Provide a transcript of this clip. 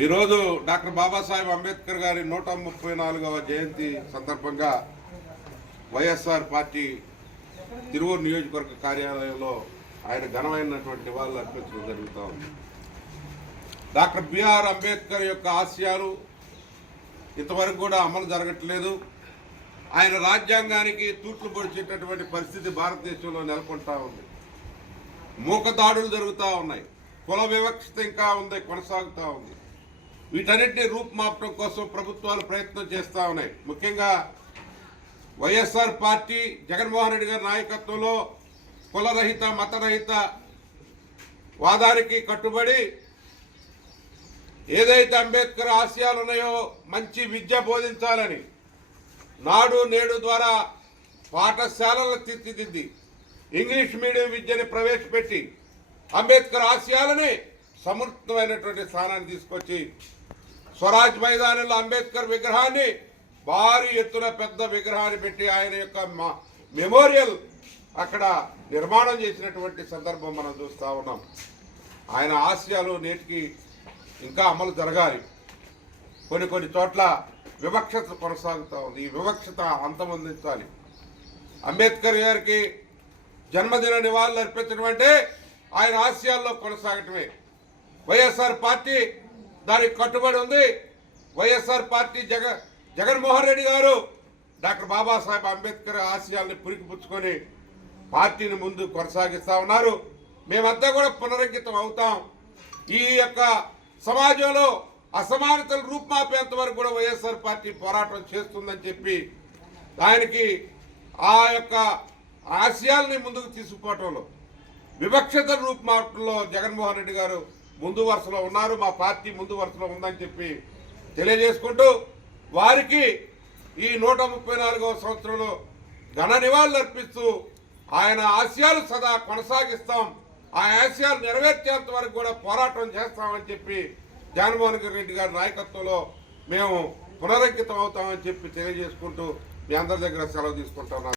ఈరోజు డాక్టర్ బాబాసాహెబ్ అంబేద్కర్ గారి 134వ జయంతి సందర్భంగా వైఎస్ఆర్ పార్టీ తిరువూరు నియోజకవర్గ కార్యాలయంలో ఆయన ఘనమైనటువంటి నివాళులు అర్పించడం జరుగుతూ ఉంది. డాక్టర్ బిఆర్ అంబేద్కర్ యొక్క ఆశయాలు ఇంతవరకు కూడా అమలు జరగట్లేదు. ఆయన రాజ్యాంగానికి తూట్లు పొడిచేటటువంటి పరిస్థితి భారతదేశంలో నెలకొంటా ఉంది. మూకదాడులు జరుగుతూ ఉన్నాయి. కుల వివక్షత ఇంకా ఉంది, కొనసాగుతూ ఉంది. వీటన్నిటిని రూపుమాపడం కోసం ప్రభుత్వాలు ప్రయత్నం చేస్తూ ఉన్నాయి. ముఖ్యంగా వైఎస్ఆర్ పార్టీ జగన్మోహన్ రెడ్డి గారి నాయకత్వంలో కులరహిత మతరహిత వాదానికి కట్టుబడి ఏదైతే అంబేద్కర్ ఆశయాలు ఉన్నాయో మంచి విద్య బోధించాలని నాడు నేడు ద్వారా పాఠశాలలు తీర్చిదిద్ది ఇంగ్లీష్ మీడియం విద్యని ప్రవేశపెట్టి అంబేద్కర్ ఆశయాలని సమర్థమైనటువంటి స్థానాన్ని తీసుకొచ్చి స్వరాజ్ మైదానంలో అంబేద్కర్ విగ్రహాన్ని భారీ ఎత్తున పెద్ద విగ్రహాన్ని పెట్టి ఆయన యొక్క మెమోరియల్ అక్కడ నిర్మాణం చేసినటువంటి సందర్భం మనం చూస్తూ ఉన్నాం. ఆయన ఆశయాలు నేటికి ఇంకా అమలు జరగాలి. కొన్ని చోట్ల వివక్షత కొనసాగుతూ ఉంది. ఈ వివక్షత అంతమొందించాలి. అంబేద్కర్ గారికి జన్మదిన నివాళులు అర్పించడం అంటే ఆయన ఆశయాల్లో కొనసాగటమే. వైఎస్ఆర్ పార్టీ దానికి కట్టుబడి ఉంది. వైఎస్ఆర్ పార్టీ జగన్మోహన్ రెడ్డి గారు డాక్టర్ బాబాసాహెబ్ అంబేద్కర్ ఆశయాల్ని పురికిపుచ్చుకొని పార్టీని ముందు కొనసాగిస్తూ ఉన్నారు. మేమంతా కూడా పునరంకితం అవుతాం. ఈ యొక్క సమాజంలో అసమానతలు రూపుమాపేంత వరకు కూడా వైఎస్ఆర్ పార్టీ పోరాటం చేస్తుందని చెప్పి ఆయనకి ఆ యొక్క ఆశయాల్ని ముందుకు తీసుకుపోవటంలో వివక్షత రూపుమాపంలో జగన్మోహన్ రెడ్డి గారు ముందు వరుసలో ఉన్నారు. మా పార్టీ ముందు వరుసలో ఉందని చెప్పి తెలియజేసుకుంటూ వారికి ఈ 134వ సంవత్సరంలో ఘన నివాళులు అర్పిస్తూ ఆయన ఆశయాలు సదా కొనసాగిస్తాం. ఆ ఆశయాలు నెరవేర్చేంత వరకు కూడా పోరాటం చేస్తామని చెప్పి జగన్మోహన్ రెడ్డి గారి నాయకత్వంలో మేము పునరంకితం అవుతామని చెప్పి తెలియజేసుకుంటూ మీ అందరి దగ్గర సెలవు తీసుకుంటున్నాం.